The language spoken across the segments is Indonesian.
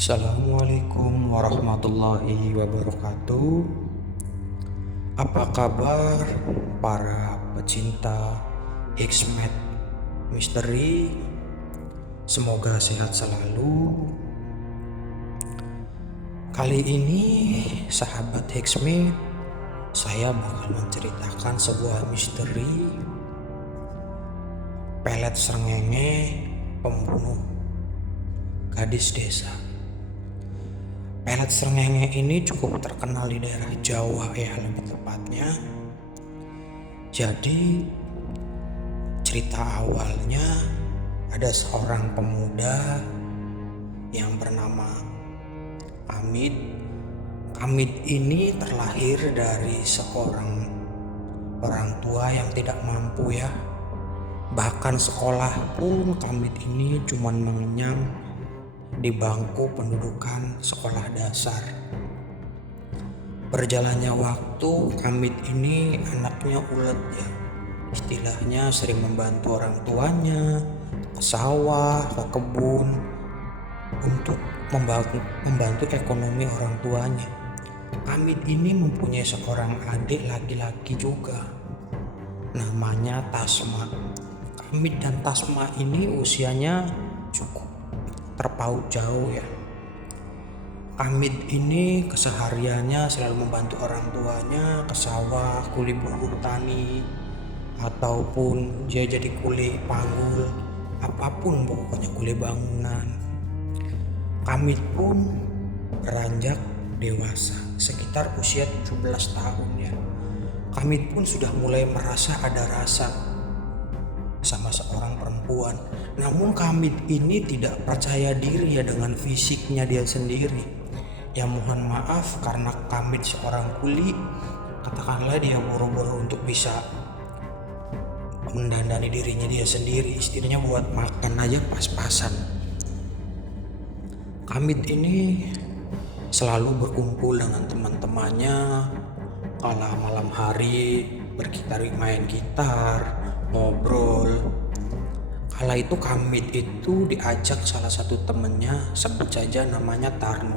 Assalamualaikum warahmatullahi wabarakatuh. Apa kabar para pecinta Hikmet Misteri? Semoga sehat selalu. Kali ini sahabat Hikmet, saya bakal menceritakan sebuah misteri pelet srengenge pembunuh gadis desa. Pelet srengenge ini cukup terkenal di daerah Jawa ya, lebih tepatnya. Jadi cerita awalnya ada seorang pemuda yang bernama Hamid. Hamid ini terlahir dari seorang orang tua yang tidak mampu ya. Bahkan sekolah pun Hamid ini cuma mengenyam di bangku pendudukan sekolah dasar. Berjalannya waktu, Hamid ini anaknya ulet ya. Istilahnya sering membantu orang tuanya ke sawah, ke kebun untuk membantu ekonomi orang tuanya. Hamid ini mempunyai seorang adik laki-laki juga, namanya Tasma. Hamid dan Tasma ini usianya cukup terpaut jauh ya. Hamid ini kesehariannya selalu membantu orang tuanya ke sawah, kuli buruh tani, ataupun dia jadi kuli panggul, apapun pokoknya kuli bangunan. Hamid pun beranjak dewasa, sekitar usia 17 tahun ya. Hamid pun sudah mulai merasa ada rasa sama seorang perempuan. Namun Hamid ini tidak percaya diri ya dengan fisiknya dia sendiri. Ya mohon maaf, karena Hamid seorang kuli, katakanlah dia boro-boro untuk bisa mendandani dirinya dia sendiri, istilahnya buat makan aja pas-pasan. Hamid ini selalu berkumpul dengan teman-temannya kala malam hari, bergitar, main gitar, ngobrol. Kala itu Hamid itu diajak salah satu temennya, sebut saja namanya Tarno,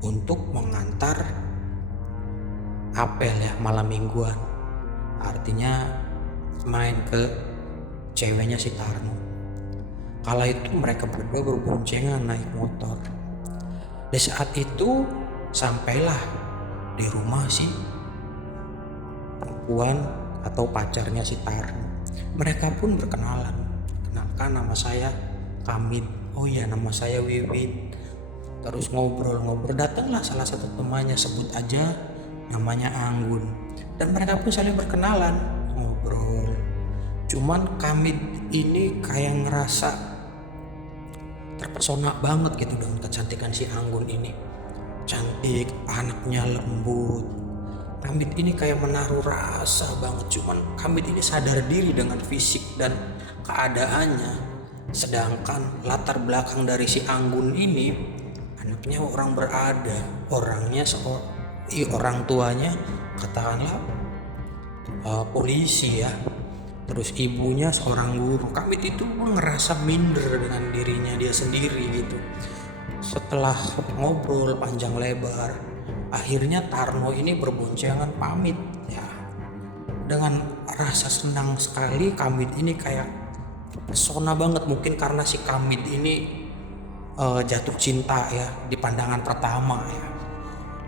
untuk mengantar apel ya, malam mingguan. Artinya main ke ceweknya si Tarno. Kala itu mereka berdua berboncengan naik motor. Di saat itu sampailah di rumah si perempuan atau pacarnya si Tarno. Mereka pun berkenalan. Kenalkan, nama saya Hamid. Oh iya, nama saya Wiwit. Terus ngobrol-ngobrol, datanglah salah satu temannya, sebut aja namanya Anggun. Dan mereka pun saling berkenalan, ngobrol. Cuman Hamid ini kayak ngerasa terpesona banget gitu dengan kecantikan si Anggun ini. Cantik, anaknya lembut. Hamid ini kayak menaruh rasa banget. Cuman Hamid ini sadar diri dengan fisik dan keadaannya. Sedangkan latar belakang dari si Anggun ini, anaknya orang berada, orangnya orang tuanya katakanlah polisi ya. Terus ibunya seorang guru. Hamid itu ngerasa minder dengan dirinya dia sendiri gitu. Setelah ngobrol panjang lebar, akhirnya Tarno ini berboncengan pamit ya. Dengan rasa senang sekali, Hamid ini kayak pesona banget, mungkin karena si Hamid ini jatuh cinta ya di pandangan pertama ya.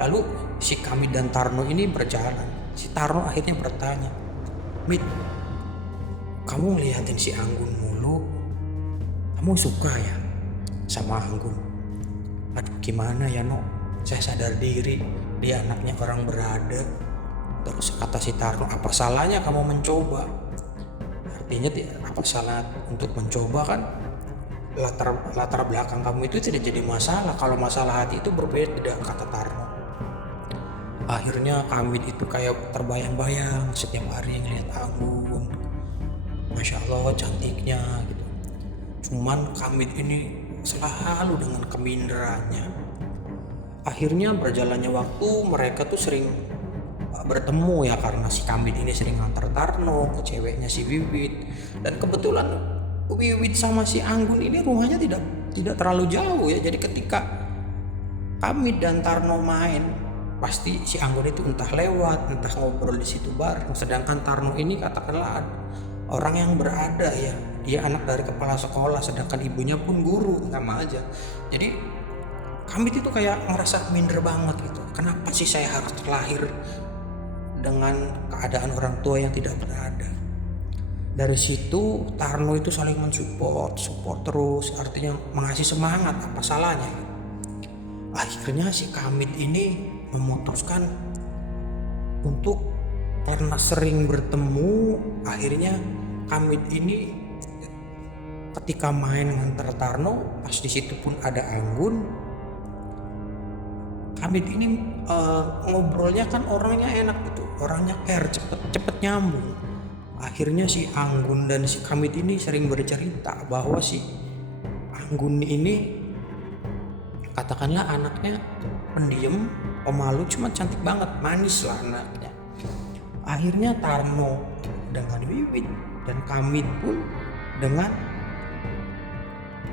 Lalu si Hamid dan Tarno ini berjalan. Si Tarno akhirnya bertanya, "Mid, kamu ngeliatin si Anggun mulu, kamu suka ya sama Anggun?" "Aduh gimana ya no, saya sadar diri dia anaknya orang berada." Terus kata si Tarno, "Apa salahnya kamu mencoba?" Artinya apa salah untuk mencoba, kan latar belakang kamu itu tidak jadi masalah. Kalau masalah hati itu berbeda, kata Tarno. Akhirnya Hamid itu kayak terbayang-bayang setiap hari ngeliat Anggun, Masya Allah cantiknya gitu. Cuman Hamid ini selalu dengan keminderannya. Akhirnya berjalannya waktu, mereka tuh sering bertemu ya, karena si Hamid ini sering ngantar Tarno ke ceweknya si Wiwit. Dan kebetulan Wiwit sama si Anggun ini rumahnya tidak tidak terlalu jauh ya. Jadi ketika kami dan Tarno main, pasti si Anggun itu entah lewat, entah ngobrol di situ bareng. Sedangkan Tarno ini katakanlah orang yang berada ya, dia anak dari kepala sekolah, sedangkan ibunya pun guru, sama aja. Jadi kami itu kayak ngerasa minder banget gitu. Kenapa sih saya harus terlahir dengan keadaan orang tua yang tidak berada? Dari situ Tarno itu saling support terus, artinya mengasih semangat, apa salahnya. Akhirnya si Kamit ini memutuskan untuk, karena sering bertemu, akhirnya Kamit ini ketika main dengan Tarno, pas di situ pun ada Anggun, Kamit ini ngobrolnya kan orangnya enak gitu, orangnya care, cepet nyambung. Akhirnya si Anggun dan si Kamit ini sering bercerita bahwa si Anggun ini katakanlah anaknya pendiam, pemalu, cuma cantik banget, manis lah anaknya. Akhirnya Tarno dengan Wiwit dan Kamit pun dengan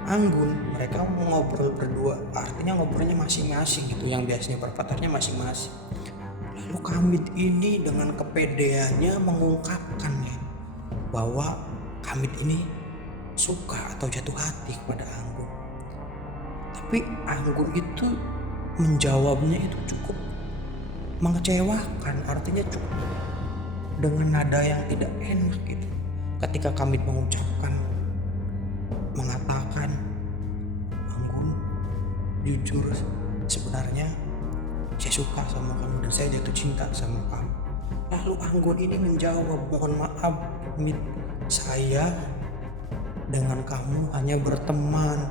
Anggun, mereka mau ngobrol berdua, artinya ngobrolnya masing-masing gitu, yang biasanya berpatarnya masing-masing. Lalu Kamit ini dengan kepedeannya mengungkapkan ya, bahwa Kamit ini suka atau jatuh hati kepada Anggun. Tapi Anggun itu menjawabnya itu cukup mengecewakan, artinya cukup dengan nada yang tidak enak gitu. Ketika Kamit mengatakan, Anggun, jujur sebenarnya saya suka sama kamu dan saya jatuh cinta sama kamu. Lalu Anggun ini menjawab, mohon maaf Mit, saya dengan kamu hanya berteman,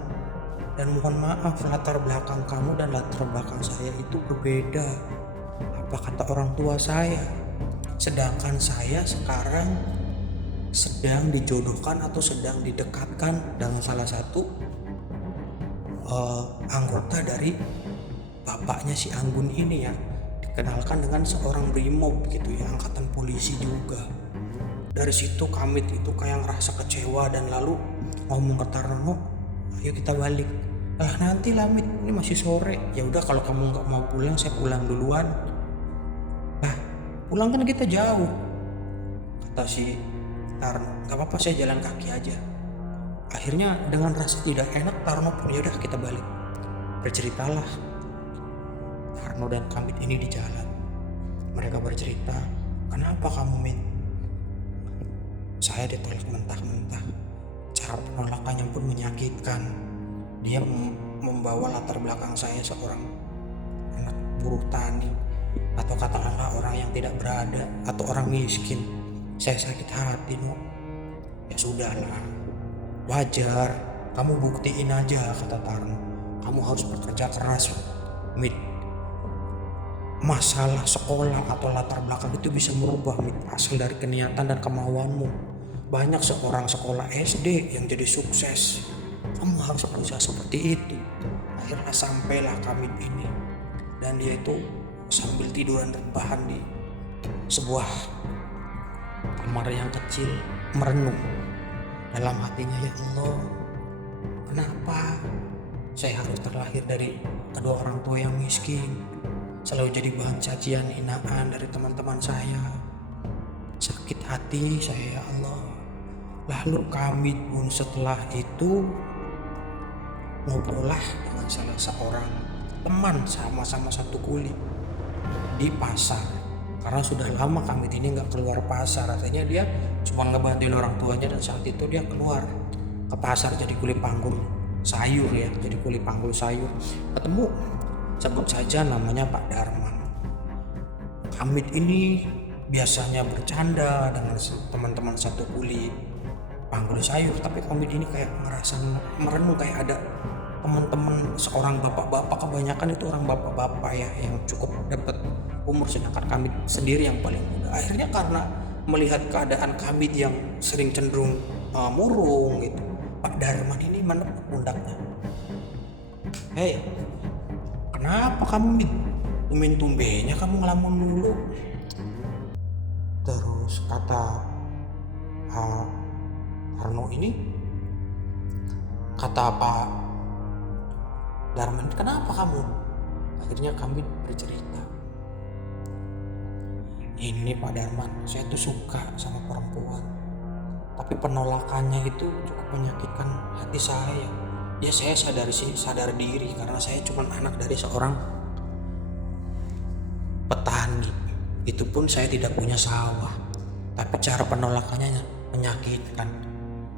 dan mohon maaf latar belakang kamu dan latar belakang saya itu berbeda. Apa kata orang tua saya? Sedangkan saya sekarang sedang dijodohkan atau sedang didekatkan dengan salah satu anggota dari bapaknya si Anggun ini ya, dikenalkan dengan seorang brimob gitu ya, angkatan polisi juga. Dari situ Kamit itu kayak ngerasa kecewa dan lalu ngomong ke Tarno, ayo kita balik. Lah nanti lah Mit, ini masih sore. Ya udah kalau kamu nggak mau pulang, saya pulang duluan. Lah pulang kan kita jauh, kata si Tarno. Nggak apa-apa, saya jalan kaki aja. Akhirnya dengan rasa tidak enak Tarno pun, ya udah kita balik. Berceritalah Tarno dan Kamit ini di jalan. Mereka bercerita, kenapa kamu Mit? Saya ditolak mentah-mentah. Cara penolakannya pun menyakitkan. Dia membawa latar belakang saya seorang anak buruh tani, atau katakanlah orang yang tidak berada, atau orang miskin. Saya sakit hati no. Ya sudahlah, wajar. Kamu buktiin aja, kata Tarno. Kamu harus bekerja keras Mit. Masalah sekolah atau latar belakang itu bisa merubah Mit, asal dari keniatan dan kemauanmu. Banyak seorang sekolah SD yang jadi sukses. Kamu harus berusaha seperti itu. Akhirnya sampailah Kamit ini, dan dia itu sambil tiduran rebahan di sebuah kamar yang kecil, merenung dalam hatinya, ya Allah, kenapa saya harus terlahir dari kedua orang tua yang miskin, selalu jadi bahan cacian hinaan dari teman-teman saya. Sakit hati saya, ya Allah. Lalu Kamit pun setelah itu ngobrollah dengan salah seorang teman sama-sama satu kulit di pasar. Karena sudah lama Kamit ini nggak keluar pasar, artinya dia cuma ngebantuin orang tuanya, dan saat itu dia keluar ke pasar jadi kuli panggul sayur ya, jadi kuli panggul sayur. Ketemu, sebut saja namanya Pak Darman. Kamit ini biasanya bercanda dengan teman-teman satu kulit panggul sayur, tapi Kamit ini kayak ngerasa merenung, kayak ada teman-teman seorang bapak-bapak, kebanyakan itu orang bapak-bapak ya yang cukup dapat umur, sedangkan Kamit sendiri yang paling muda. Akhirnya karena melihat keadaan Kamit yang sering cenderung murung gitu, Pak Darman ini menepuk pundaknya. Hei, kenapa kamu Mit? Tumben-tumbennya kamu ngelamun dulu. Terus kata Tarno ini, kata Pak Darman, kenapa kamu? Akhirnya kami bercerita, ini Pak Darman, saya tuh suka sama perempuan, tapi penolakannya itu cukup menyakitkan hati saya. Ya saya sadar diri karena saya cuma anak dari seorang petani. Itu pun saya tidak punya sawah. Tapi cara penolakannya menyakitkan.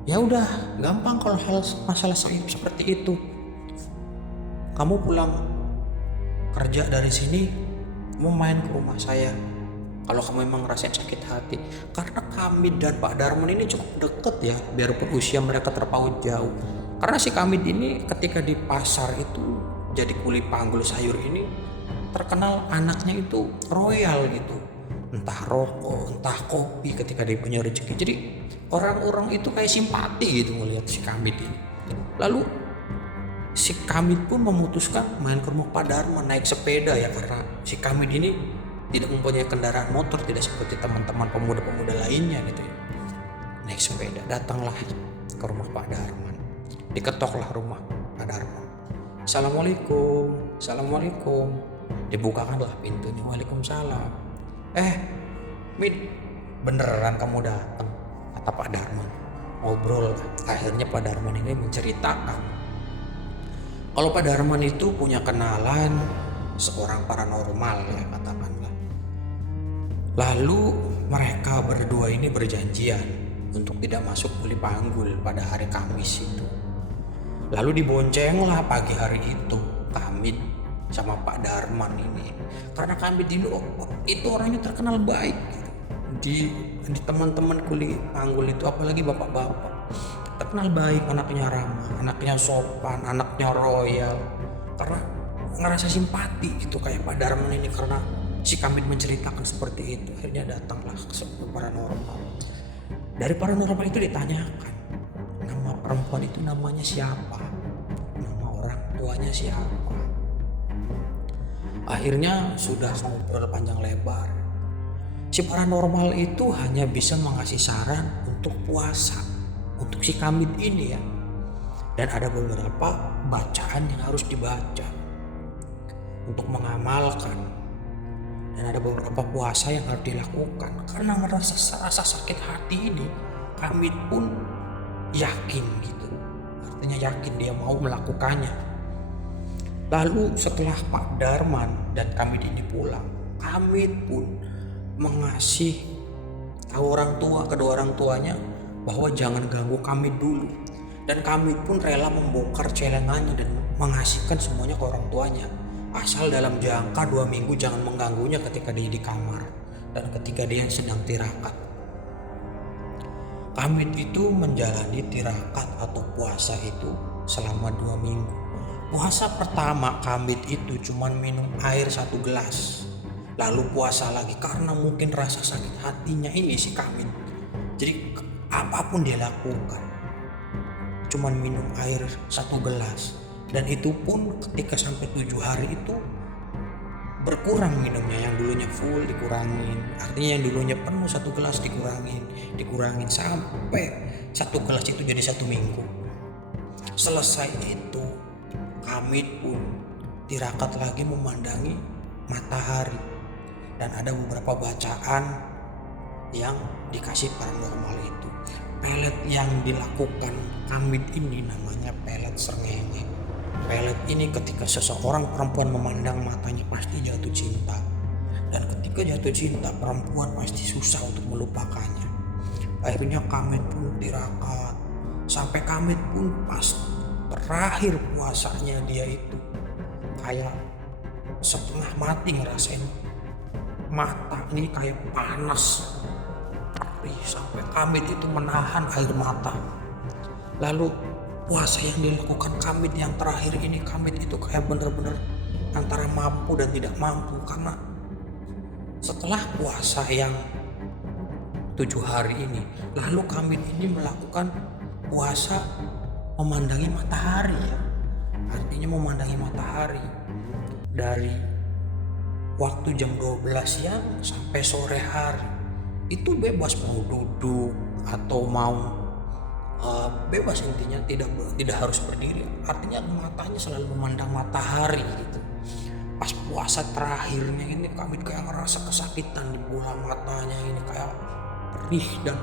Ya udah, gampang kalau hal masalah seperti itu. Kamu pulang kerja dari sini, kamu main ke rumah saya. Kalau kamu memang ngerasain sakit hati, karena kami dan Pak Darman ini cukup deket ya, biarpun usia mereka terpaut jauh. Karena si Kamid ini ketika di pasar itu jadi kuli panggul sayur ini terkenal anaknya itu royal gitu, entah rokok, entah kopi ketika dia punya rezeki. Jadi orang-orang itu kayak simpati gitu melihat si Kamid ini. Lalu si Kamid pun memutuskan main ke rumah Pak Darman naik sepeda ya, karena si Kamid ini tidak mempunyai kendaraan motor, tidak seperti teman-teman pemuda-pemuda lainnya gitu ya. Naik sepeda, datanglah ke rumah Pak Darman. Diketoklah rumah Pak Darman. Assalamualaikum, assalamualaikum. Dibukakanlah pintunya, waalaikumsalam. Mid, beneran kamu datang? Kata Pak Darman. Ngobrol, akhirnya Pak Darman ini menceritakan kalau Pak Darman itu punya kenalan seorang paranormal ya katakanlah. Lalu mereka berdua ini berjanjian untuk tidak masuk kuli panggul pada hari Kamis itu. Lalu diboncenglah pagi hari itu Kamid sama Pak Darman ini. Karena Kamid itu orangnya terkenal baik gitu. Di teman-teman kuli panggul itu, apalagi bapak-bapak, terkenal baik, anaknya ramah, anaknya sopan, anaknya royal. Karena ngerasa simpati gitu kayak Pak Darman ini, karena si Kamid menceritakan seperti itu. Akhirnya datanglah ke paranormal. Dari paranormal itu ditanyakan, nama perempuan itu namanya siapa, nama orang tuanya siapa. Akhirnya sudah ngobrol panjang lebar, si paranormal itu hanya bisa mengasih saran untuk puasa untuk si Kamid ini ya. Dan ada beberapa bacaan yang harus dibaca untuk mengamalkan. Dan ada beberapa puasa yang harus dilakukan. Karena rasa sakit hati ini, Kamid pun yakin gitu. Artinya yakin dia mau melakukannya. Lalu setelah Pak Darman dan Kamid ini pulang, Kamid pun mengasih tahu kedua orang tuanya bahwa jangan ganggu Kamid dulu. Dan Kamid pun rela membongkar celengannya dan mengasihkan semuanya ke orang tuanya. Asal dalam jangka 2 minggu jangan mengganggunya ketika dia di kamar dan ketika dia sedang tirakat. Kamid itu menjalani tirakat atau puasa itu selama 2 minggu. Puasa pertama Kamid itu cuma minum air 1 gelas. Lalu puasa lagi karena mungkin rasa sakit hatinya ini si Kamid. Jadi apapun dia lakukan, cuma minum air 1 gelas. Dan itu pun ketika sampai 7 hari itu berkurang minumnya, yang dulunya full dikurangin. Artinya yang dulunya penuh 1 gelas dikurangin sampai 1 gelas itu jadi 1 minggu. Selesai itu Kamid pun tirakat lagi memandangi matahari. Dan ada beberapa bacaan yang dikasih paranormal itu. Pelet yang dilakukan Kamid ini namanya pelet srengenge. Pelet ini ketika seseorang perempuan memandang matanya pasti jatuh cinta. Dan ketika jatuh cinta, perempuan pasti susah untuk melupakannya. Akhirnya Kamid pun tirakat. Sampai Kamid pun pas terakhir puasanya dia itu kayak setengah mati, ngerasain mata ini kayak panas. Sampai Kamid itu menahan air mata. Lalu puasa yang dilakukan Kamid yang terakhir ini, Kamid itu kayak bener-bener antara mampu dan tidak mampu. Karena setelah puasa yang 7 hari ini, lalu Kamid ini melakukan puasa memandangi matahari ya. Artinya memandangi matahari dari waktu jam 12 siang sampai sore hari. Itu bebas mau duduk atau mau bebas intinya, tidak harus berdiri, artinya matanya selalu memandang matahari gitu. Pas puasa terakhirnya ini kami kayak ngerasa kesakitan di bola matanya ini, kayak perih dan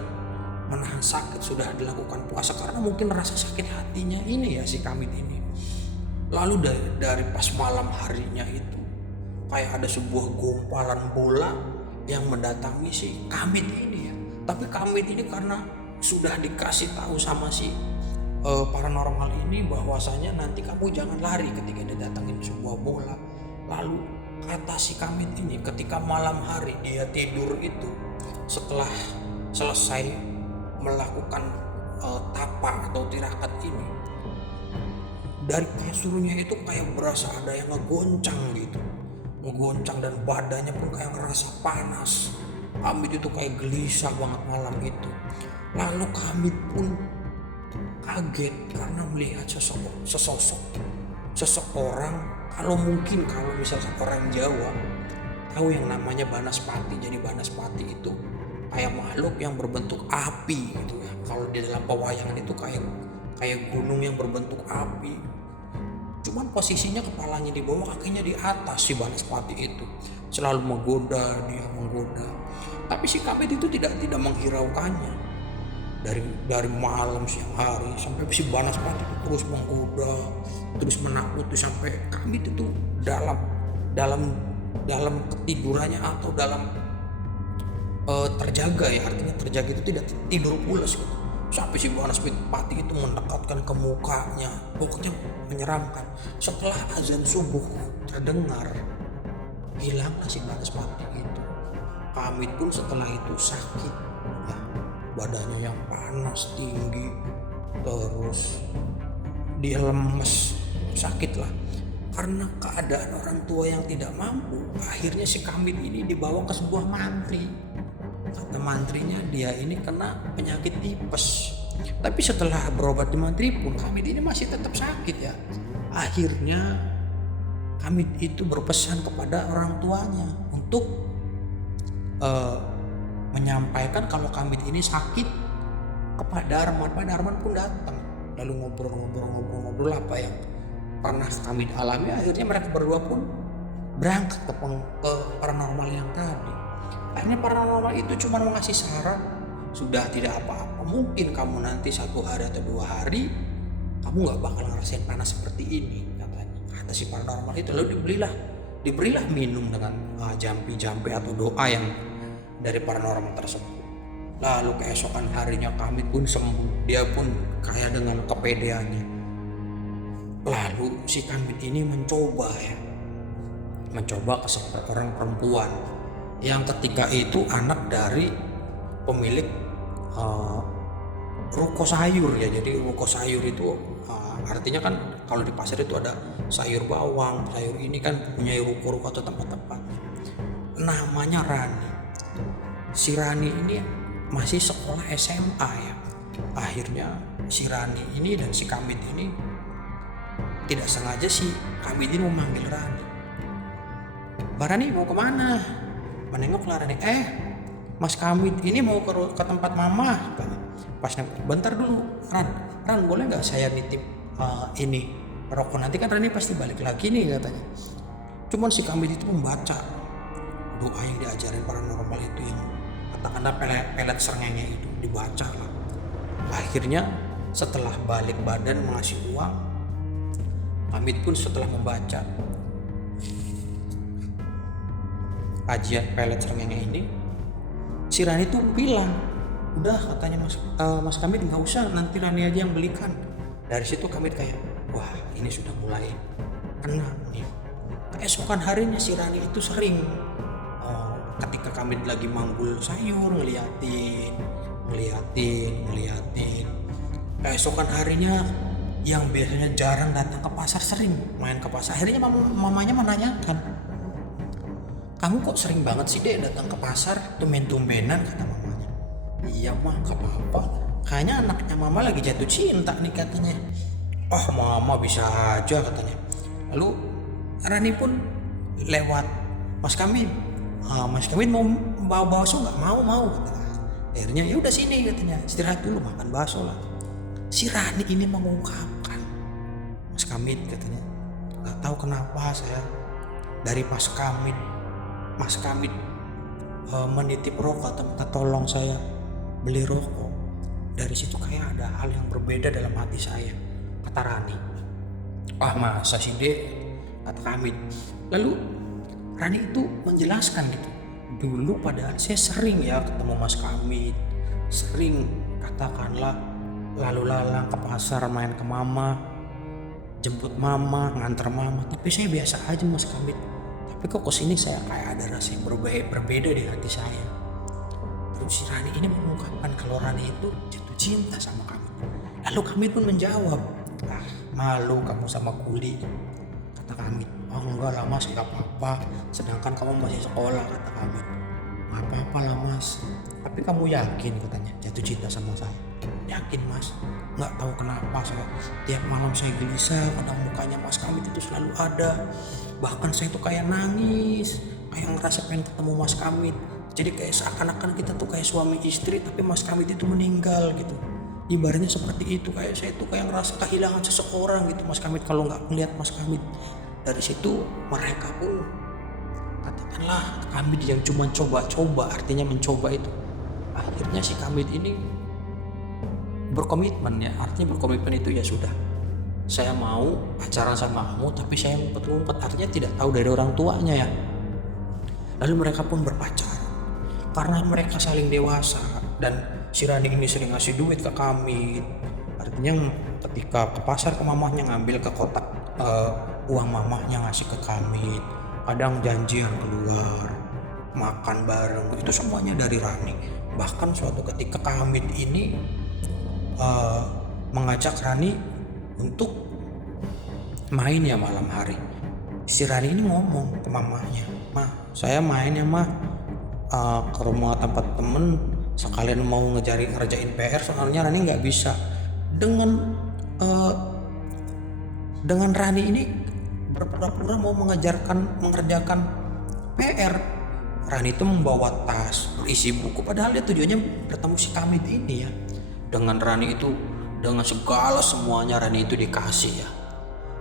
menahan sakit sudah dilakukan puasa karena mungkin rasa sakit hatinya ini ya si Kamit ini. Lalu dari pas malam harinya itu kayak ada sebuah gumpalan bola yang mendatangi si Kamit ini ya. Tapi Kamit ini karena sudah dikasih tahu sama si paranormal ini bahwasanya nanti kamu jangan lari ketika didatangin sebuah bola. Lalu kata si Kamit ini ketika malam hari dia tidur itu, setelah selesai melakukan tapak atau tirakat ini, dari kasurnya itu kayak berasa ada yang ngegoncang gitu, dan badannya pun kayak ngerasa panas. Kamit itu kayak gelisah banget malam itu. Lalu Kamit pun kaget karena melihat seseorang, kalau misalkan orang Jawa tahu yang namanya Banaspati. Jadi Banaspati itu kayak makhluk yang berbentuk api gitu ya. Kalau di dalam pewayangan itu kayak gunung yang berbentuk api. Cuman posisinya kepalanya di bawah, kakinya di atas. Si Banaspati itu selalu menggoda. Tapi si Kamit itu tidak menghiraukannya. Dari malam siang hari sampai si Banaspati itu terus menggoda, terus menakuti sampai Kamit itu dalam ketidurannya atau dalam terjaga ya, artinya terjaga itu tidak tidur pulas gitu. Sampai si Banaspati itu mendekatkan ke mukanya, pokoknya menyeramkan. Setelah azan subuh terdengar, hilanglah si Banaspati itu. Kamit pun setelah itu sakit ya, badannya yang panas tinggi, terus dia lemes, sakit lah. Karena keadaan orang tua yang tidak mampu, akhirnya si Kamit ini dibawa ke sebuah mantri. Kata mantrinya dia ini kena penyakit tipes. Tapi setelah berobat di mantri pun Kamit ini masih tetap sakit ya. Akhirnya Kamit itu berpesan kepada orang tuanya untuk menyampaikan kalau Kamit ini sakit kepada Arman. Pada Arman pun datang. Lalu ngobrol apa yang pernah Kamit alami. Akhirnya mereka berdua pun berangkat ke paranormal yang tadi. Akhirnya paranormal itu cuma mengasih saran, sudah tidak apa-apa, mungkin kamu nanti 1 hari atau 2 hari kamu gak bakal ngerasain panas seperti ini, katanya. Kata si paranormal itu. Lalu diberilah minum dengan jampi-jampi atau doa yang dari paranormal tersebut. Lalu keesokan harinya Kamit pun sembuh, dia pun kayak dengan kepedeannya. Lalu si Kamit ini mencoba ke seorang perempuan yang ketika itu anak dari pemilik ruko sayur ya. Jadi ruko sayur itu artinya kan kalau di pasar itu ada sayur bawang, sayur ini kan punya ruko-ruko atau tempat-tempat. Namanya Rani. Si Rani ini masih sekolah SMA ya. Akhirnya si Rani ini dan si Kamit ini tidak sengaja si Kamit ini memanggil Rani. Mbak Rani mau kemana? Menengok lah Rani. Mas Kamit ini mau ke tempat mama. Pas bentar dulu Ran boleh nggak saya nitip ini rokok, nanti kan Rani pasti balik lagi nih, katanya. Cuman si Kamit itu membaca doa yang diajarin paranormal itu, yang katakanlah pelet serengenge itu dibaca lah. Akhirnya setelah balik badan mengasih uang, Kamit pun setelah membaca kajian pelet serengenge ini, si Rani tuh bilang, udah katanya Mas Kamit nggak usah, nanti Rani aja yang belikan. Dari situ Kamit kayak, wah ini sudah mulai kena nih. Keesokan harinya si Rani itu sering ketika Kamit lagi manggul sayur ngeliatin. Keesokan harinya yang biasanya jarang datang ke pasar sering main ke pasar. Akhirnya mamanya menanyakan, kamu kok sering banget sih Dek datang ke pasar, tumben-tumbenan, kata mamanya. Iya mah gak apa-apa, kayaknya anaknya mama lagi jatuh cinta nih, katanya. Oh mama bisa aja, katanya. Lalu Rani pun lewat Mas Kamit, Mas Kamit mau bawa bakso nggak? Mau katanya. Akhirnya ya udah sini, katanya, istirahat dulu makan bakso lah. Si Rani ini mengungkapkan, Mas Kamit katanya, gak tahu kenapa saya dari Mas Kamit menitip rokok atau minta tolong saya beli rokok. Dari situ kayak ada hal yang berbeda dalam hati saya, kata Rani. Ah masa sih dek, kata Kamit. Lalu Rani itu menjelaskan gitu, dulu padahal saya sering ya ketemu Mas Kamit, sering katakanlah lalu lalang ke pasar, main ke mama, jemput mama, nganter mama, tapi saya biasa aja Mas Kamit. Tapi kok kesini saya kayak ada rasa yang berbeda di hati saya. Terus si Rani ini mengungkapkan kalau Rani itu jatuh cinta sama Kamit. Lalu Kamit pun menjawab, ah malu kamu sama Kuli, kata Kamit. Oh enggak lah Mas, gak apa-apa, sedangkan kamu masih sekolah, kata Kamit. Gak apa-apa lah Mas, tapi kamu yakin, katanya, jatuh cinta sama saya? Yakin Mas, gak tahu kenapa saya tiap malam saya gelisah, kadang mukanya Mas Kamit itu selalu ada. Bahkan saya tuh kayak nangis, kayak ngerasa pengen ketemu Mas Kamit. Jadi kayak seakan-akan kita tuh kayak suami istri, tapi Mas Kamit itu meninggal gitu. Ibaratnya seperti itu, kayak saya tuh kayak ngerasa kehilangan seseorang gitu Mas Kamit kalau nggak melihat Mas Kamit. Dari situ mereka pun katakanlah Kamit yang cuma coba-coba, artinya mencoba itu. Akhirnya si Kamit ini berkomitmen ya, artinya berkomitmen itu ya sudah. Saya mau pacaran sama kamu, tapi saya ngumpet-ngumpet, artinya tidak tahu dari orang tuanya ya. Lalu mereka pun berpacaran. Karena mereka saling dewasa dan si Rani ini sering ngasih duit ke Kamit. Artinya ketika ke pasar ke mamahnya ngambil ke kotak uang mamahnya ngasih ke Kamit. Kadang janjian keluar, makan bareng, itu semuanya dari Rani. Bahkan suatu ketika Kamit ini mengajak Rani untuk main ya malam hari. Si Rani ini ngomong ke mamahnya, "Mah, saya main ya mah ke rumah tempat temen, sekalian mau ngerjain PR, soalnya Rani nggak bisa." Dengan Rani ini berpura-pura mau mengerjakan PR. Rani itu membawa tas berisi buku, padahal dia tujuannya bertemu si Kamit ini ya. Dengan Rani itu, dengan segala semuanya Rani itu dikasih ya.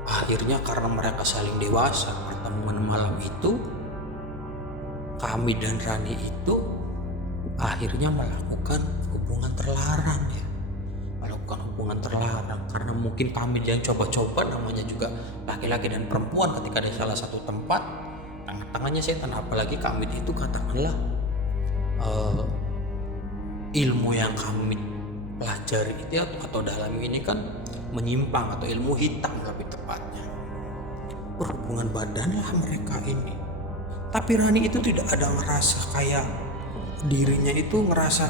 Akhirnya karena mereka saling dewasa, pertemuan malam itu Kamit dan Rani itu akhirnya melakukan hubungan terlarang ya. Melakukan hubungan terlarang karena mungkin Kamit yang coba-coba, namanya juga laki-laki dan perempuan, ketika di salah satu tempat tangannya setan. Apalagi Kamit itu katakanlah ilmu yang Kamit pelajari itu atau dalam ini kan menyimpang, atau ilmu hitam lebih tepatnya. Berhubungan badan lah mereka ini. Tapi Rani itu tidak ada ngerasa kayak dirinya itu ngerasa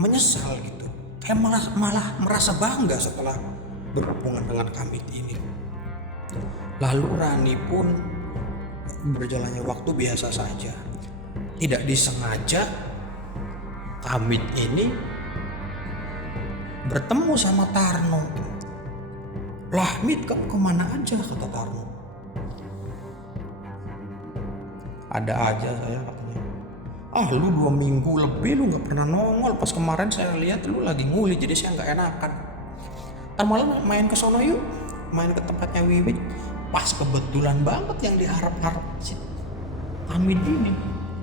menyesal gitu. Kayak malah merasa bangga setelah berhubungan dengan Kamit ini. Lalu Rani pun berjalannya waktu biasa saja. Tidak disengaja Kamit ini bertemu sama Tarno. Lah Mit, kamu kemana aja, kata Tarno. Ada aja saya, katanya. Ah lu 2 minggu lebih lu gak pernah nongol. Pas kemarin saya lihat lu lagi nguli, jadi saya gak enakan. Ntar malam main ke sono yuk, main ke tempatnya Wiwit. Pas kebetulan banget yang diharap-harap si Kamit ini.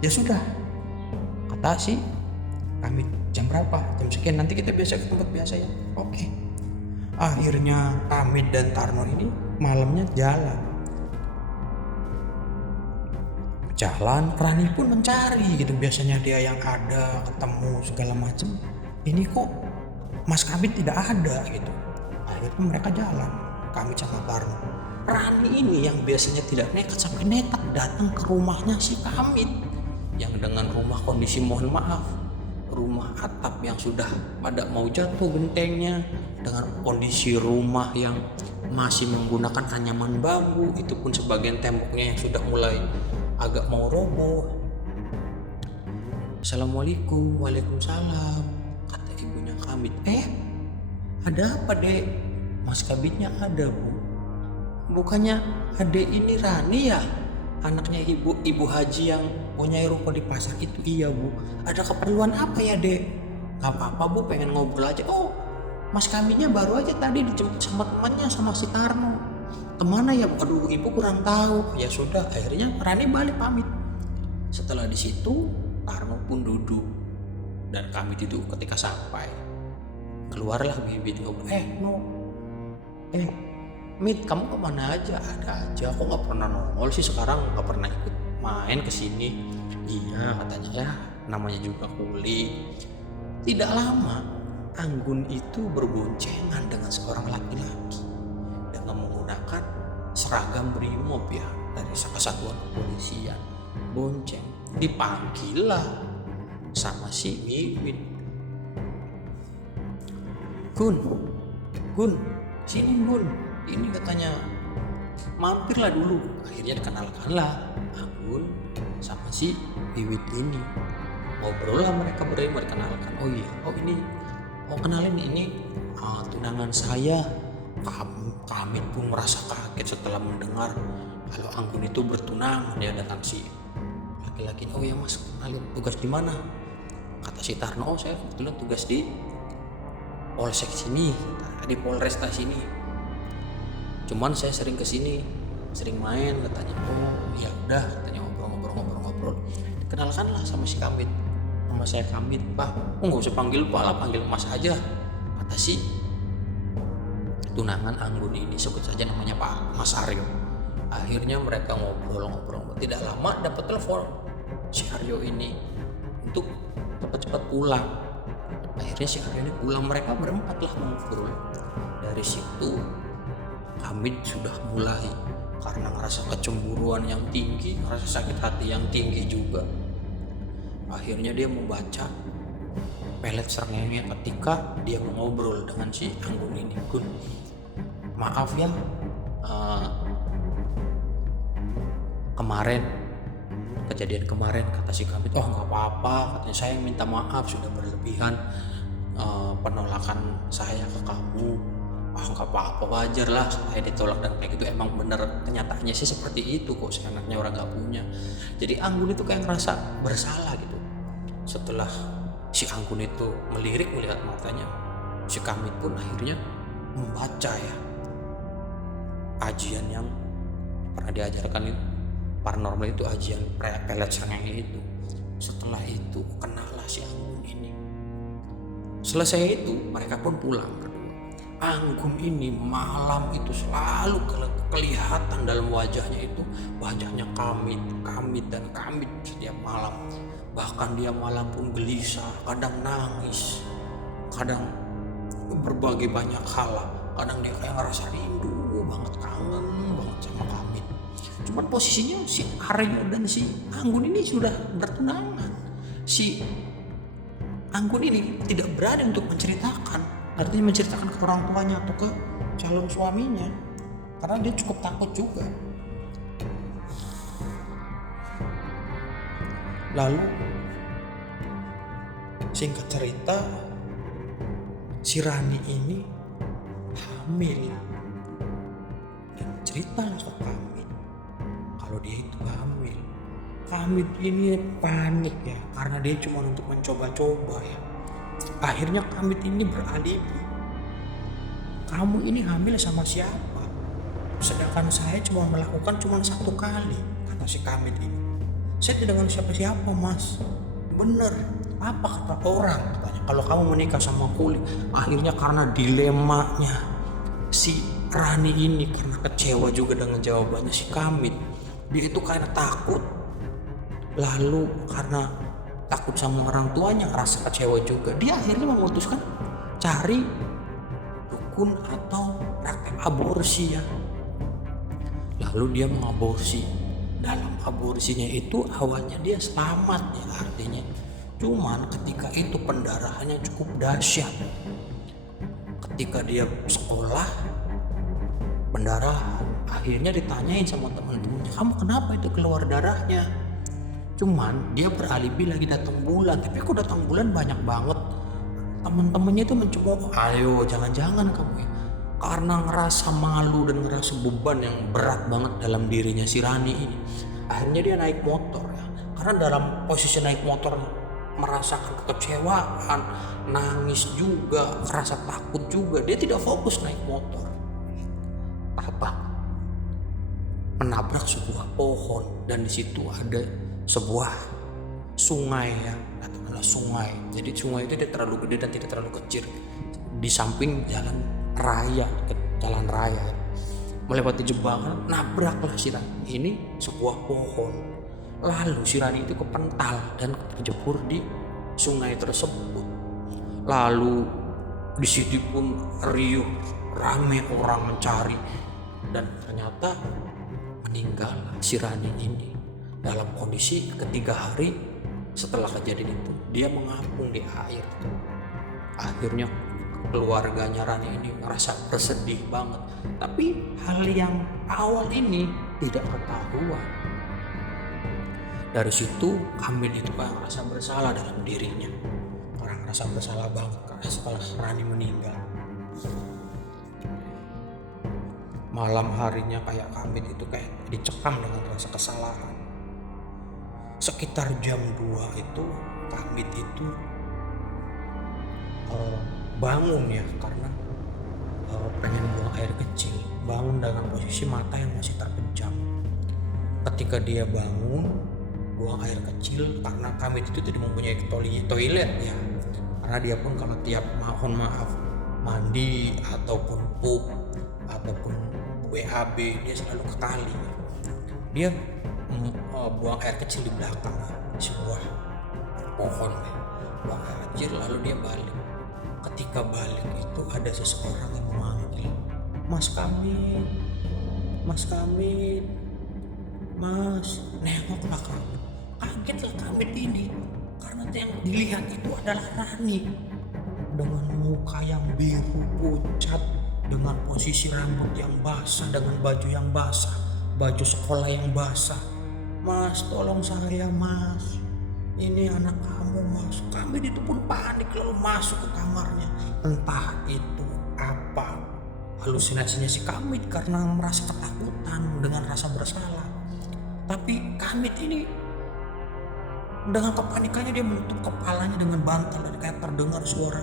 Ya sudah, kata si Kamit, jam berapa? Jam sekian, nanti kita biasa ke tempat biasa ya. Oke. Akhirnya Kamit dan Tarno ini malamnya jalan. Rani pun mencari gitu, biasanya dia yang ada, ketemu segala macam. Ini kok Mas Kamit tidak ada gitu. Akhirnya mereka jalan, Kamit sama Tarno. Rani ini yang biasanya tidak nekat sampai nekat datang ke rumahnya si Kamit, yang dengan rumah kondisi, mohon maaf, rumah atap yang sudah pada mau jatuh gentengnya, dengan kondisi rumah yang masih menggunakan anyaman bambu, itu pun sebagian temboknya yang sudah mulai agak mau roboh. Assalamualaikum. Waalaikumsalam, kata ibunya Kamit. Ada apa dek? Mas Kamitnya ada bu. Bukannya adek ini Rani ya, anaknya ibu Haji yang punya ruko di pasar itu? Iya bu. Ada keperluan apa ya dek? Nggak apa-apa bu, pengen ngobrol aja. Oh, mas kaminya baru aja tadi dijemput sama temannya, sama si Tarno. Kemana ya? Aduh, ibu kurang tahu. Ya sudah, akhirnya Rani balik pamit. Setelah di situ Tarno pun duduk, dan Kamit itu ketika sampai keluarlah bibit ngobrol. No, Mit, kamu kemana aja? Ada aja, aku nggak pernah nongol sih sekarang, nggak pernah ikut main kesini. Iya katanya, ya namanya juga kuli. Tidak lama Anggun itu berboncengan dengan seorang laki-laki dengan menggunakan seragam brimob ya, dari kesatuan kepolisian. Bonceng, dipanggil lah sama si Wiwin. Gun, sini Gun, ini katanya mampirlah dulu. Akhirnya dikenalkanlah Anggun sama si Wiwin ini. Ngobrol lah mereka berdua, dikenalkan. Kenalin ini tunangan saya. Kami pun merasa kaget setelah mendengar kalau Anggun itu bertunangan. Dia datang si laki-laki, oh ya mas, kenalin, tugas di mana? Kata si Tarno, saya kebetulan tugas di Polsek sini, di Polresta sini. Cuman saya sering kesini, sering main katanya. Oh ya udah, katanya ngobrol. Dikenalkanlah sama si Kamit. Nama saya Kamit pak. Oh nggak usah panggil pak lah, panggil mas aja. Kata si tunangan Anggun ini, sebut saja namanya Pak Mas Aryo. Akhirnya mereka ngobrol. Tidak lama dapat telepon si Aryo ini untuk cepat pulang. Akhirnya si Aryo ini pulang, mereka berempat lah ngobrol. Dari situ Kamit sudah mulai, karena ngerasa kecemburuan yang tinggi, ngerasa sakit hati yang tinggi juga. Akhirnya dia membaca pelet serengenge ketika dia mengobrol dengan si Anggun ini. Gun, maaf ya, kejadian kemarin, kata si Kamit. Oh nggak apa-apa, katanya, saya minta maaf sudah berlebihan penolakan saya ke kamu. Nggak apa-apa, wajar lah saya ditolak dan kayak gitu, emang bener kenyataannya sih seperti itu kok, seenaknya orang nggak punya. Jadi Anggun itu kayak ngerasa bersalah gitu. Setelah si Anggun itu melirik melihat matanya, si Kamit pun akhirnya membaca ya ajian yang pernah diajarkan paranormal itu, ajian pelet serengenge itu. Setelah itu kenallah si Anggun ini. Selesai itu mereka pun pulang berdua. Anggun ini malam itu selalu kelihatan dalam wajahnya itu, wajahnya Kamit setiap malam. Bahkan dia malam pun gelisah, kadang nangis, kadang berbagai banyak hal. Kadang dia kayak ngerasa rindu banget, kangen banget sama Kamit. Cuman posisinya si Aryo dan si Anggun ini sudah bertunangan. Si Anggun ini tidak berani untuk menceritakan, artinya menceritakan ke orang tuanya atau ke calon suaminya, karena dia cukup takut juga. Lalu singkat cerita, si Rani ini hamil dan ceritalah ke Kamit kalau dia itu hamil. Kamit ini panik ya, karena dia cuma untuk mencoba-coba ya. Akhirnya Kamit ini beralibi, kamu ini hamil sama siapa? Sedangkan saya cuma melakukan satu kali, kata si Kamit ini. Saya tidak dengan siapa-siapa mas. Bener, apa kata orang? Katanya kalau kamu menikah sama Kuli. Akhirnya karena dilemanya si Rani ini, karena kecewa juga dengan jawabannya si Kamit, dia itu karena takut. Lalu karena takut sama orang tuanya, ngerasa kecewa juga, dia akhirnya memutuskan cari dukun atau praktek aborsi ya. Lalu dia mengaborsi. Dalam aborsinya itu awalnya dia selamat ya artinya. Cuman ketika itu pendarahannya cukup dahsyat. Ketika dia sekolah pendarahan, akhirnya ditanyain sama teman-temannya, kamu kenapa itu keluar darahnya? Cuman dia beralibi lagi datang bulan, tapi kok datang bulan banyak banget. Teman-temannya itu mencoba, ayo jangan-jangan kamu ya. Karena ngerasa malu dan ngerasa beban yang berat banget dalam dirinya si Rani ini, akhirnya dia naik motor ya. Karena dalam posisi naik motor merasakan kekecewaan, nangis juga, rasa takut juga. Dia tidak fokus naik motor. Menabrak sebuah pohon, dan di situ ada sebuah sungai ya, katakanlah sungai. Jadi sungai itu tidak terlalu gede dan tidak terlalu kecil. Di samping jalan raya, melewati jembatan, nabraklah si Rani ini sebuah pohon. Lalu si Rani itu kepental dan terjebur di sungai tersebut. Lalu di situ pun riuh, rame orang mencari, dan ternyata meninggal si Rani ini dalam kondisi 3 hari setelah kejadian itu. Dia mengapung di air. Akhirnya keluarganya Rani ini merasa bersedih banget. Tapi hal yang awal ini tidak ketahuan. Dari situ Kamil itu kayak merasa bersalah dalam dirinya. Orang merasa bersalah banget karena setelah Rani meninggal. Malam harinya kayak Kamil itu kayak dicekam dengan rasa kesalahan. Sekitar jam 2 itu Kamil itu bangun ya, karena pengen buang air kecil. Bangun dengan posisi mata yang masih terpejam. Ketika dia bangun buang air kecil, karena Kamil itu tidak mempunyai toilet ya, karena dia pun kalau tiap mandi ataupun pup ataupun WAB dia selalu ke kali. Dia buang air kecil di belakang sebuah pohon, buang air kecil, lalu dia balik. Ketika balik itu ada seseorang yang memanggil, Mas Kamil, Mas Kamil, Mas. Nengoklah Kamil. Kagetlah Kamil ini karena yang dilihat itu adalah Rani dengan muka yang biru pucat, dengan posisi rambut yang basah, dengan baju yang basah, baju sekolah yang basah. Mas, tolong saya Mas, ini anak kamu Mas. Kami itu pun panik lalu masuk ke kamarnya. Entah itu apa halusinasinya si Kamit karena merasa ketakutan dengan rasa bersalah. Tapi Kamit ini dengan kepanikannya dia menutup kepalanya dengan bantal dan kayak terdengar suara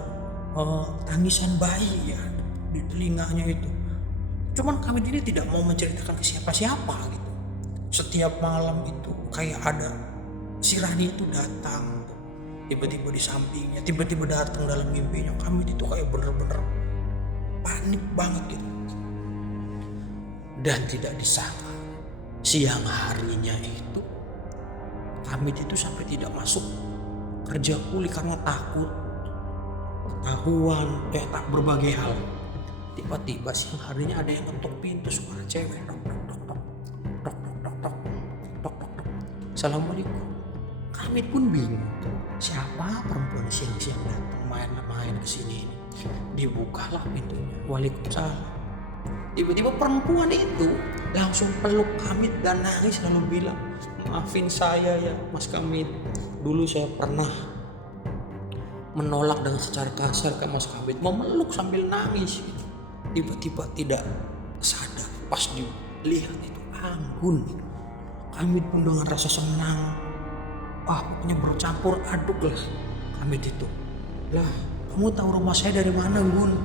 tangisan bayi ya di telinganya itu. Cuman Kamit ini tidak mau menceritakan ke siapa-siapa gitu. Setiap malam itu kayak ada si Rani itu datang, tiba-tiba di sampingnya, tiba-tiba datang dalam mimpinya. Kamit itu kayak bener-bener panik banget gitu. Dan tidak disangka siang harinya itu Kamit itu sampai tidak masuk kerja kuli karena takut ketahuan tak berbagai hal. Tiba-tiba siang harinya ada yang ketuk pintu, suara cewek, tok tok tok tok tok tok tok tok tok. Assalamualaikum. Kamit pun bingung, siapa perempuan siang-siang datang main kesini ini. Dibukalah pintunya, waalaikumsalam. Tiba-tiba perempuan itu langsung peluk Kamit dan nangis lalu bilang, maafin saya ya Mas Kamit, dulu saya pernah menolak dengan secara kasar ke Mas Kamit, memeluk sambil nangis gitu. Tiba-tiba tidak sadar pas dilihat itu Anggun. Kamit pun dengan rasa senang, pokoknya bercampur aduk lah Kamit itu. Lah, kamu tahu rumah saya dari mana Gun?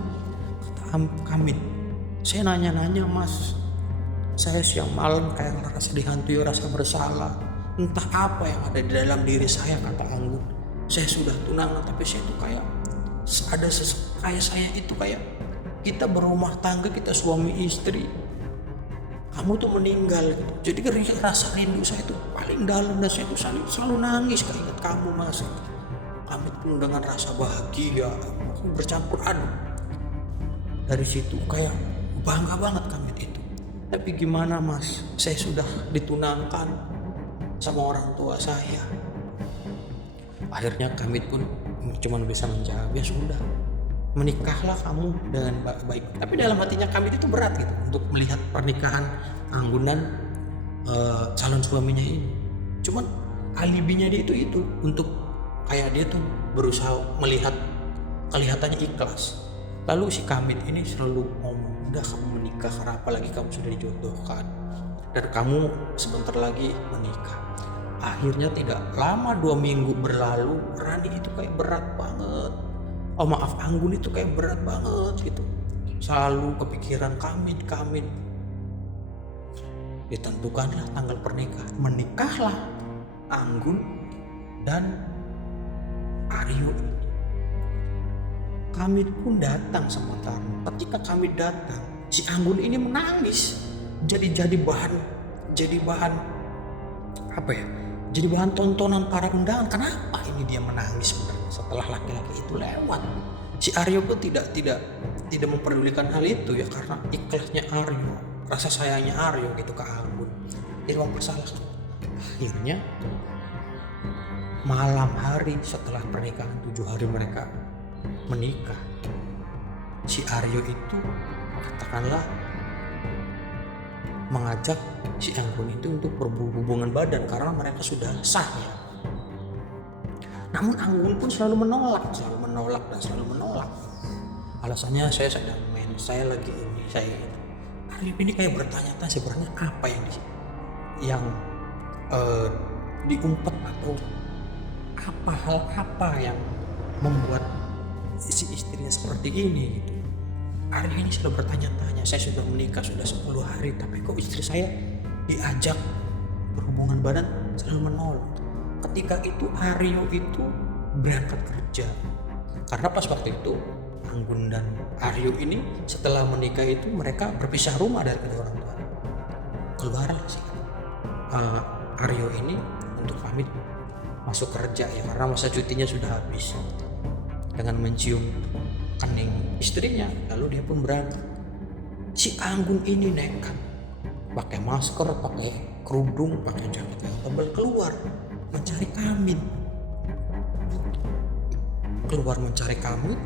Kata Kamit, saya nanya-nanya Mas, saya siang malam kayak ngerasa dihantui rasa bersalah. Entah apa yang ada di dalam diri saya, kata Anggun. Saya sudah tunangan tapi saya tuh kayak ada kayak saya itu kayak kita berumah tangga, kita suami istri, kamu tuh meninggal gitu. Jadi rasa rindu saya tuh paling dalam dan saya tuh selalu nangis keinget kamu Mas. Kamit pun dengan rasa bahagia bercampur aduk. Dari situ kayak bangga banget Kamit itu. Tapi gimana Mas, saya sudah ditunangkan sama orang tua saya. Akhirnya Kamit pun cuma bisa menjawab, ya sudah, menikahlah kamu dengan baik. Tapi dalam hatinya Kamit itu berat gitu untuk melihat pernikahan Anggun dan calon suaminya ini. Cuman alibinya dia itu untuk kayak dia tuh berusaha melihat kelihatannya ikhlas. Lalu si Kamit ini selalu ngomong, udah kamu menikah karena apalagi kamu sudah dijodohkan dan kamu sebentar lagi menikah. Akhirnya tidak lama 2 minggu berlalu, Rani itu kayak berat banget. Oh maaf, Anggun itu kayak berat banget gitu. Selalu kepikiran Kamit. Ditentukanlah tanggal pernikahan. Menikahlah Anggun dan Aryo. Kamit pun datang sementara. Ketika Kamit datang, si Anggun ini menangis. Jadi bahan apa ya? Jadi bahan tontonan para undangan. Kenapa ini dia menangis sebenarnya setelah laki-laki itu lewat? Si Aryo pun tidak memperdulikan hal itu ya, karena ikhlasnya Aryo, rasa sayangnya Aryo gitu ke Anggun. Dia mempersalahkan. Akhirnya malam hari setelah pernikahan 7 hari mereka menikah, si Aryo itu katakanlah mengajak si Anggun itu untuk berhubungan badan karena mereka sudah sah ya. Namun Anggun pun selalu menolak. Alasannya saya sedang main, saya lagi ini, saya itu. Aryo ini kayak bertanya-tanya sebenarnya apa yang diumpet atau hal apa yang membuat si istrinya seperti ini gitu. Aryo ini selalu bertanya-tanya, saya sudah menikah sudah 10 hari tapi kok istri saya diajak berhubungan badan selalu menolak. Ketika itu Aryo itu berangkat kerja, karena pas waktu itu Anggun dan Aryo ini setelah menikah itu mereka berpisah rumah dari kedua orang tua. Keluarlah sih Aryo ini untuk pamit masuk kerja ya, karena masa cutinya sudah habis. Dengan mencium kening istrinya, lalu dia pun berangkat. Si Anggun ini nekat, pakai masker, pakai kerudung, pakai jaket yang tebal, keluar mencari Kamit.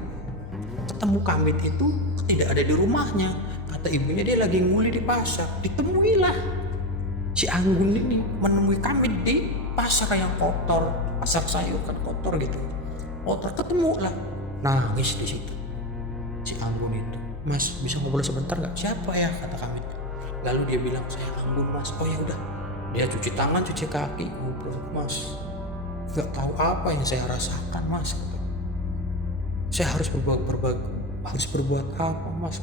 Ketemu Kamit itu tidak ada di rumahnya. Kata ibunya dia lagi nguli di pasar. Ditemuilah si Anggun ini menemui Kamit di pasar yang kotor, pasar sayur kan kotor gitu. Ketemu lah, nangis di situ si Anggun itu. Mas, bisa ngobrol sebentar nggak? Siapa ya? Kata Kamit. Lalu dia bilang, saya Anggun mas. Oh ya udah. Dia cuci tangan, cuci kaki, ngobrol. Mas, nggak tahu apa yang saya rasakan mas. Saya harus berbuat apa mas?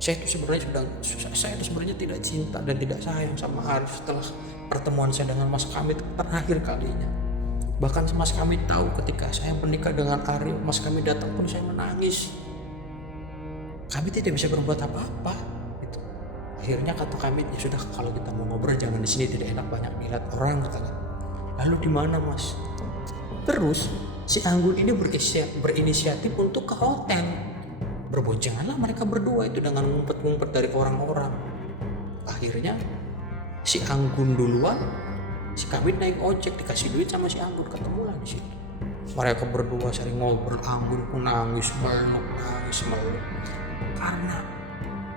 Saya itu sebenarnya tidak cinta dan tidak sayang sama Arif setelah pertemuan saya dengan Mas Kamit terakhir kalinya. Bahkan Mas Kamit tahu ketika saya menikah dengan Arif, Mas Kamit datang pun saya menangis. Kami tidak bisa berbuat apa-apa. Gitu. Akhirnya kata Kamit, ya sudah kalau kita mau ngobrol jangan di sini, tidak enak banyak dilihat orang katanya. Lalu di mana mas? Terus si Anggun ini berinisiatif untuk ke hotel. Berboncenganlah mereka berdua itu dengan ngumpet-ngumpet dari orang-orang. Akhirnya si Anggun duluan, si Kamit naik ojek dikasih duit sama si Anggun, ketemulah di situ. Mereka berdua sering ngobrol, Anggun pun nangis meluk. Karena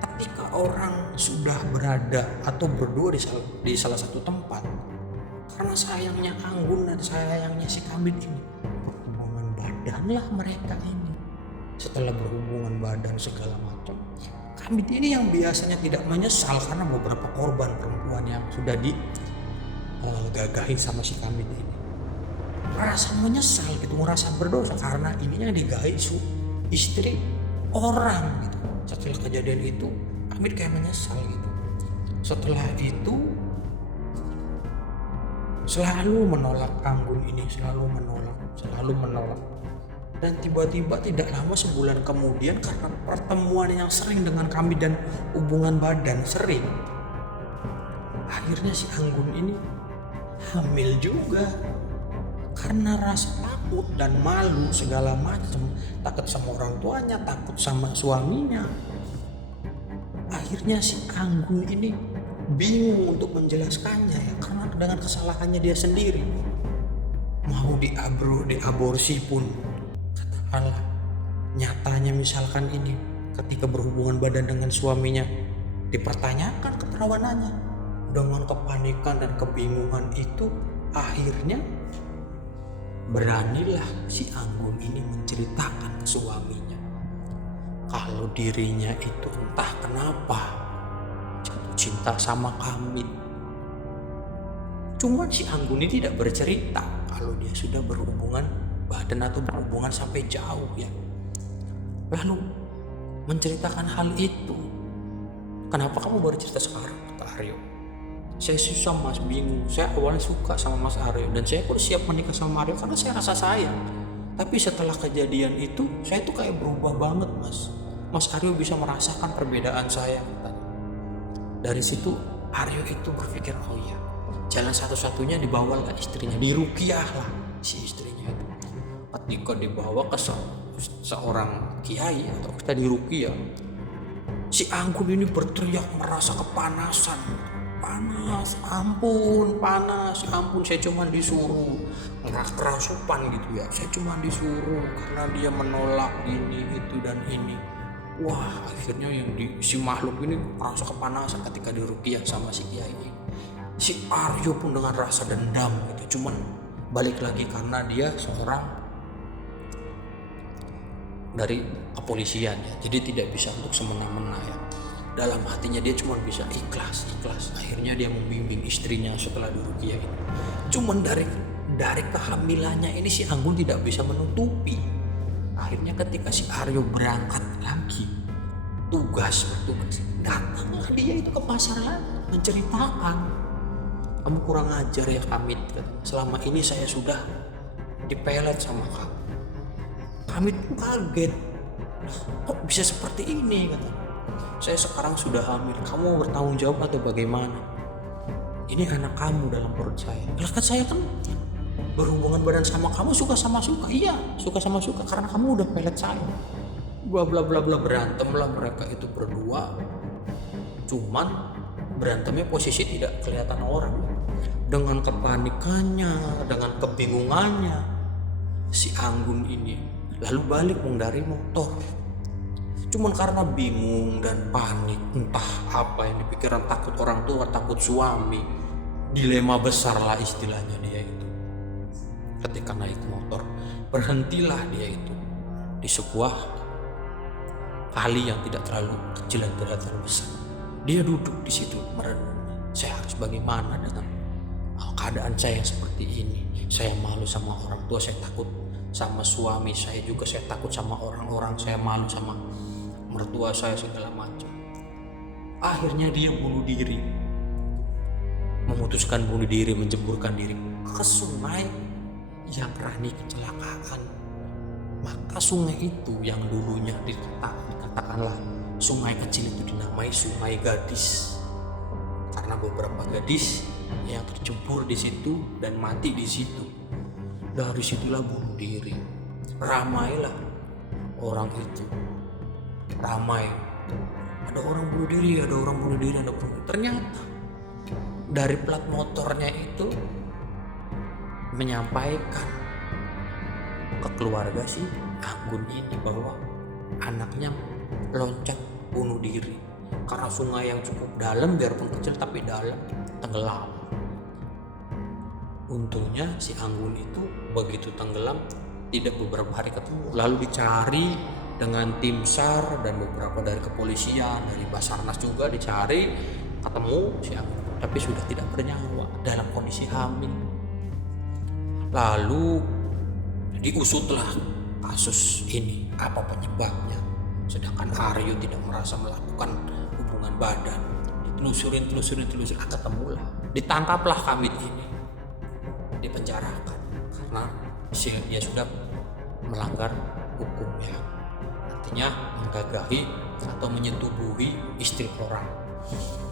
ketika orang sudah berada atau berdua di salah satu tempat, karena sayangnya Anggun dan sayangnya si Kamit ini, berhubungan badanlah mereka ini. Setelah berhubungan badan segala macam, Kamit ini yang biasanya tidak menyesal karena beberapa korban perempuan yang sudah digagahin sama si Kamit ini, merasa menyesal gitu, merasa berdosa karena ininya digahi istri orang gitu. Setelah kejadian itu Kamit kayak menyesal gitu. Setelah itu selalu menolak Anggun ini, selalu menolak. Dan tiba-tiba tidak lama sebulan kemudian, karena pertemuan yang sering dengan Kamit dan hubungan badan sering, akhirnya si Anggun ini hamil juga. Karena rasa takut dan malu segala macam, takut sama orang tuanya, takut sama suaminya, akhirnya si Anggun ini bingung untuk menjelaskannya ya, karena dengan kesalahannya dia sendiri. Mau diaborsi pun, katakanlah nyatanya misalkan ini ketika berhubungan badan dengan suaminya dipertanyakan keperawanannya. Dengan kepanikan dan kebingungan itu, akhirnya beranilah si Anggun ini menceritakan ke suaminya kalau dirinya itu entah kenapa jatuh cinta sama Kamit. Cuman si Anggun ini tidak bercerita kalau dia sudah berhubungan badan atau berhubungan sampai jauh ya. Lalu menceritakan hal itu. Kenapa kamu baru cerita sekarang, kata Aryo. Saya susah mas, bingung. Saya awalnya suka sama mas Aryo dan saya pun siap menikah sama Aryo karena saya rasa sayang. Tapi setelah kejadian itu, saya tuh kayak berubah banget mas. Mas Aryo bisa merasakan perbedaan saya. Dari situ Aryo itu berpikir, oh iya, jalan satu-satunya dibawalah istrinya, diruqyah lah si istrinya itu. Ketika dibawa ke seorang kiai atau kita diruqyah, si Anggun ini berteriak merasa kepanasan. Panas, ampun, panas, ampun, saya cuma disuruh, nggak kerasupan gitu ya, saya cuma disuruh karena dia menolak ini, itu dan ini. Wah, akhirnya si makhluk ini merasa kepanasan ketika diruqyah sama si kiai ini. Si Aryo pun dengan rasa dendam gitu, cuman balik lagi karena dia seorang dari kepolisian ya, jadi tidak bisa untuk semena-mena ya. Dalam hatinya dia cuma bisa ikhlas. Akhirnya dia membimbing istrinya setelah diruqyah ini. Cuman dari kehamilannya ini si Anggun tidak bisa menutupi. Akhirnya ketika si Aryo berangkat lagi tugas, datanglah dia itu ke pasar lagi menceritakan, kamu kurang ajar ya Kamit, selama ini saya sudah dipelet sama kamu. Kamit pun kaget, kok bisa seperti ini, kata. Saya sekarang sudah hamil, kamu mau bertanggung jawab atau bagaimana? Ini anak kamu dalam perut saya. Lah kan saya kan berhubungan badan sama kamu suka sama suka. Iya, suka sama suka karena kamu udah pelet saya. Bla bla bla bla, berantem lah mereka itu berdua. Cuman berantemnya posisi tidak kelihatan orang. Dengan kepanikannya, dengan kebingungannya si Anggun ini lalu balik mengendari motor. Cuman karena bingung dan panik, entah apa yang dipikiran, takut orang tua, takut suami, dilema besar lah istilahnya dia itu. Ketika naik motor, berhentilah dia itu di sebuah kali yang tidak terlalu kecil dan tidak terlalu besar. Dia duduk di situ merenung, saya harus bagaimana dengan keadaan saya yang seperti ini. Saya malu sama orang tua, saya takut sama suami saya juga, saya takut sama orang-orang, saya malu sama mertua saya segala macam. Akhirnya dia bunuh diri, memutuskan bunuh diri, menjeburkan diri ke sungai yang Rani kecelakaan. Maka sungai itu yang dulunya dikatakanlah sungai kecil itu dinamai Sungai Gadis karena beberapa gadis yang tercebur di situ dan mati di situ. Dari situlah bunuh diri. Ramailah orang itu. Ramai, ada orang bunuh diri, ada orang bunuh diri, ada bunuh diri. Ternyata dari plat motornya itu menyampaikan ke keluarga si Anggun ini bahwa anaknya loncat bunuh diri karena sungai yang cukup dalam, biarpun kecil tapi dalam, tenggelam. Untungnya si Anggun itu begitu tenggelam tidak beberapa hari ketemu, lalu dicari dengan tim SAR dan beberapa dari kepolisian, dari Basarnas juga dicari, ketemu si Anggun, tapi sudah tidak bernyawa dalam kondisi hamil. Lalu diusutlah kasus ini, apa penyebabnya, sedangkan Aryo tidak merasa melakukan hubungan badan. Ditelusurin, ketemulah, ditangkaplah Kamit ini, dipenjarakan karena dia sudah melanggar hukum ya. Artinya menggagahi atau menyetubuhi istri orang.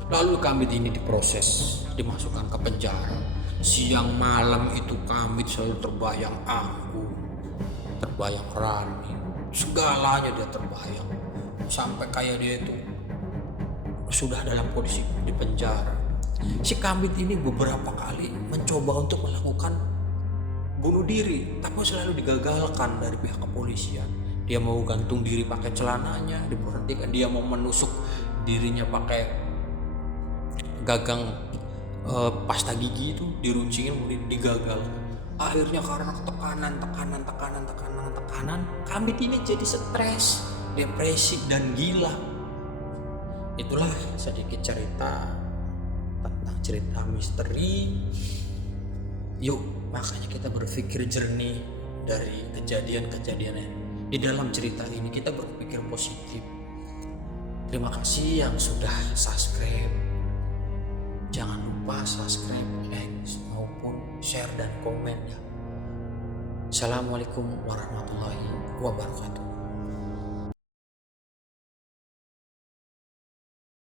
Lalu Kamit ini diproses, dimasukkan ke penjara. Siang malam itu Kamit selalu terbayang Anggun, terbayang Rani, segalanya dia terbayang. Sampai kayak dia itu sudah dalam kondisi di penjara. Si Kamit ini beberapa kali mencoba untuk melakukan bunuh diri, tapi selalu digagalkan dari pihak kepolisian. Dia mau gantung diri pakai celananya, diberhentikan. Dia mau menusuk dirinya pakai gagang pasta gigi itu, diruncingin, digagal. Akhirnya karena tekanan, Kamit ini jadi stres, depresi dan gila. Itulah sedikit cerita tentang cerita misteri Yuk, makanya kita berpikir jernih dari kejadian-kejadiannya. Di dalam cerita ini kita berpikir positif. Terima kasih yang sudah subscribe. Jangan lupa subscribe, like, maupun share dan komen ya. Assalamualaikum warahmatullahi wabarakatuh.